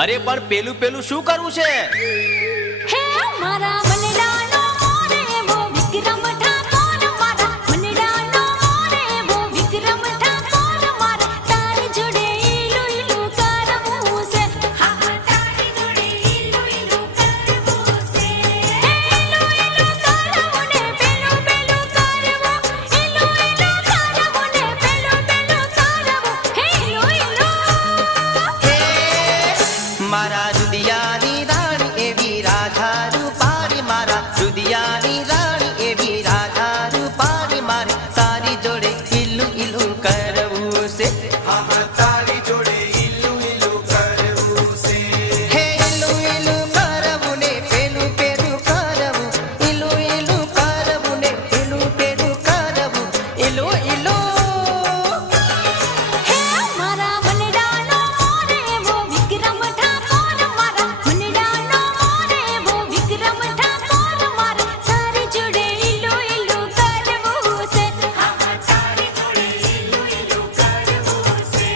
અરે પણ પેલું પેલું શું કરવું છે? હે મારા મનડાનો મોરે વો વિક્રમ ઠાકોર, મારા મનડાનો મોરે વો વિક્રમ ઠાકોર, મારે તારી જોડે ઈલુ ઈલુ કરવું છે. હા હા તારી જોડે ઈલુ ઈલુ કરવું છે. હે ઈલુ ઈલુ કરવું ને પેલું પેલું કરવું, ઈલુ ઈલુ કરવું ને પેલું પેલું કરવું, હે ઈલુ ઈલુ. મારા રુદિયાની રાણી એવી રાધા રૂપારી, મારા રુદિયાની રાણી એવી રાધા રૂપારી, મારે તારી જોડે ઈલુ ઈલુ કરવું છે. તારી જોડે ઈલુ ઈલુ કરવું છે. હે ઈલુ ઈલુ કરવું ને પેલું પેલું કરવું, ઈલુ ઈલુ કરવું ને પેલું પેલું કરવું, ઈલુ ઈલુ. હે મારા મનડાનો મોરે વો વિક્રમ ઠાકોર, મારા મનડાનો મોરે વો વિક્રમ ઠાકોર, મારે તારી જોડે ઈલુ ઈલુ કરવું છે. હા હા તારી જોડે ઈલુ ઈલુ કરવું છે.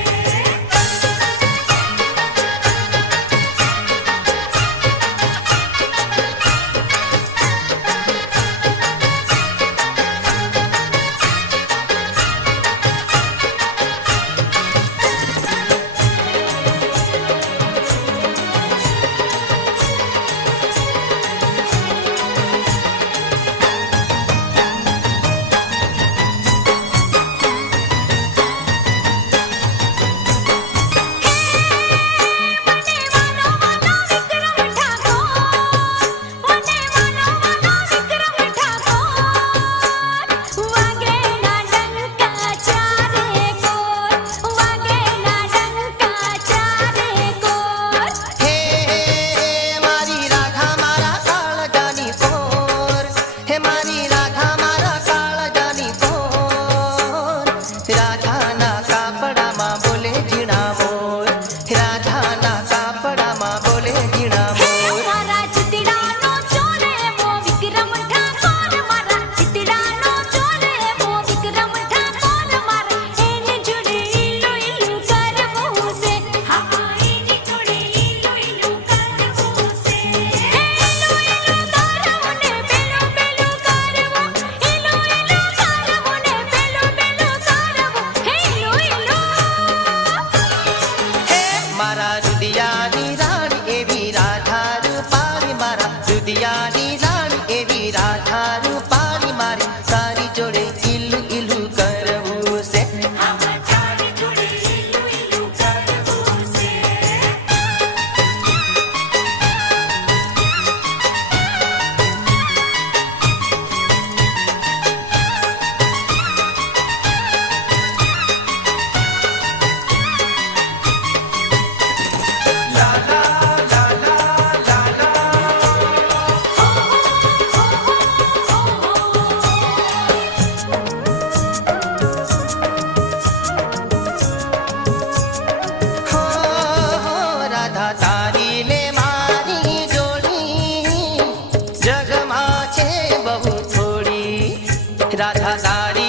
હે મારી રાધા મારા કાળજાની કોર, હે મારી રાધા મારા કાળજાની કોર, રાધાના કાપડામાં બોલે ઝીણા મોર, રાધાના કાપડામાં બોલે ઝીણા મોર. મારા રુદિયાની રાણી એવી રાધા રૂપારી, મારા રુદિયાની રાણી એવી રાધા રૂપારી, મારી તારી જોડે ઈલુ ઈલુ કરવું છે. હો હો રાધા તારી ને મારી જોડી જગમાં છે બહુ થોડી, રાધા તારી